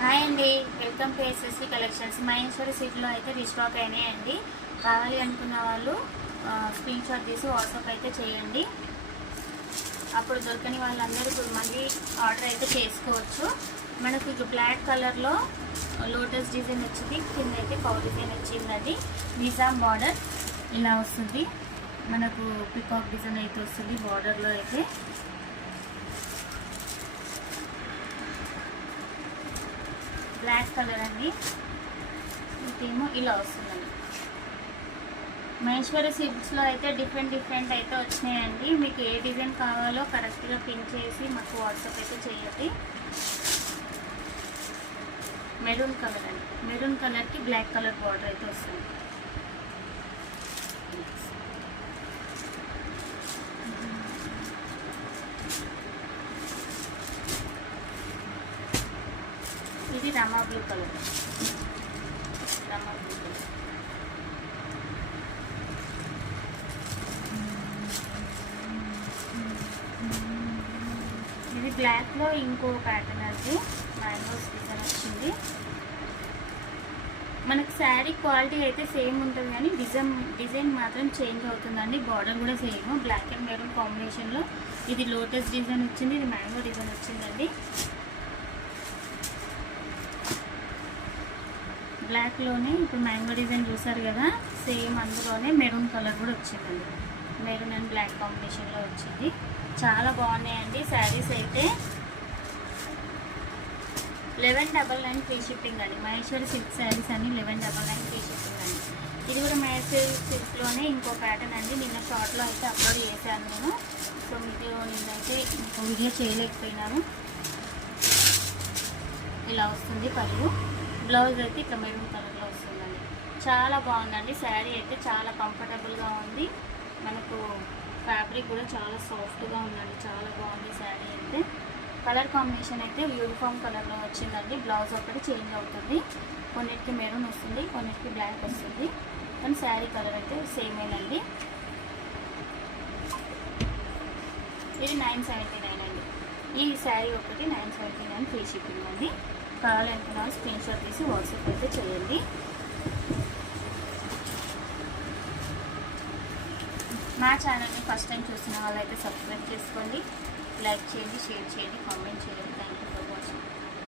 Hi అండి, welcome to SSV collections. Maheshwari సిటీలో అయితే రీస్టాక్ అయినాయండి. కావాలి అనుకున్న వాళ్ళు స్క్రీన్ షాట్ తీసి వాట్సాప్ అయితే చేయండి. అప్పుడు దొరకని వాళ్ళందరూ ఇప్పుడు మళ్ళీ ఆర్డర్ అయితే చేసుకోవచ్చు. మనకు ఇక బ్లాక్ కలర్లో లోటస్ డిజైన్ వచ్చింది, కింద అయితే పౌ డిజైన్ వచ్చిందండి. నిజాం బార్డర్ ఇలా వస్తుంది, మనకు పికాక్ డిజైన్ అయితే వస్తుంది బార్డర్లో అయితే. బ్లాక్ కలర్ అండి, ఇదేమో ఇలా వస్తుందండి. మహేశ్వరి సిల్క్స్లో అయితే డిఫరెంట్ అయితే వచ్చినాయండి. మీకు ఏ డిజైన్ కావాలో కరెక్ట్గా పిన్ చేసి మాకు వాట్సాప్ అయితే చేయండి. మెరూన్ కలర్ అండి, మెరూన్ కలర్కి బ్లాక్ కలర్ బార్డర్ అయితే వస్తుంది. ఇది రమా బ్లూ కలర్, రమా బ్లూ కలర్. ఇది బ్లాక్లో ఇంకో ప్యాటర్న్ అండి, మ్యాంగోస్ డిజైన్ వచ్చింది. మనకు శారీ క్వాలిటీ అయితే సేమ్ ఉంటుంది కానీ డిజైన్ మాత్రం చేంజ్ అవుతుందండి. బార్డర్ కూడా సేమ్, బ్లాక్ అండ్ మెరూన్ కాంబినేషన్లో. ఇది లోటస్ డిజైన్ వచ్చింది, ఇది మ్యాంగో డిజైన్ వచ్చిందండి. బ్లాక్లోనే ఇప్పుడు మ్యాంగో డిజైన్ చూసారు కదా, సేమ్ అందులోనే మెరూన్ కలర్ కూడా వచ్చిందండి. మెరూన్ అండ్ బ్లాక్ కాంబినేషన్లో వచ్చింది. చాలా బాగున్నాయండి శారీస్ అయితే. 1199 ఫ్రీ షిప్పింగ్ అండి. మహేశ్వరి సిల్క్ శారీస్ అని 1199 ఫ్రీ షిప్పింగ్ అండి. ఇది కూడా మహేశ్వరి సిల్క్లోనే ఇంకో ప్యాటర్న్ అండి. నిన్న షార్ట్లో అయితే అప్లోడ్ చేశాను నేను. సో మీకు నిన్నైతే ఇంకో వీడియో చేయలేకపోయినాను. ఇలా వస్తుంది పళ్ళు. బ్లౌజ్ అయితే ఇట్లా మెరూన్ కలర్లో వస్తుందండి. చాలా బాగుందండి శారీ అయితే, చాలా కంఫర్టబుల్గా ఉంది. మనకు ఫ్యాబ్రిక్ కూడా చాలా సాఫ్ట్గా ఉందండి. చాలా బాగుంది శారీ అయితే. కలర్ కాంబినేషన్ అయితే యూనిఫామ్ కలర్లో వచ్చిందండి. బ్లౌజ్ ఒకటి చేంజ్ అవుతుంది, కొన్నిటికి మెరూన్ వస్తుంది, కొన్నిటికి బ్లాక్ వస్తుంది, కానీ శారీ కలర్ అయితే సేమేనండి. ఇది 979 అండి. ఈ శారీ ఒకటి 979 ఫ్రీ షిప్పింగ్ అండి. కావాలనుకున్న స్క్రీన్ షాట్ తీసి వాట్సాప్ అయితే చేయండి. మా ఛానల్ని ఫస్ట్ టైం చూసిన వాళ్ళైతే సబ్స్క్రైబ్ చేసుకోండి, లైక్ చేయండి, షేర్ చేయండి, కామెంట్ చేయండి. Thank you.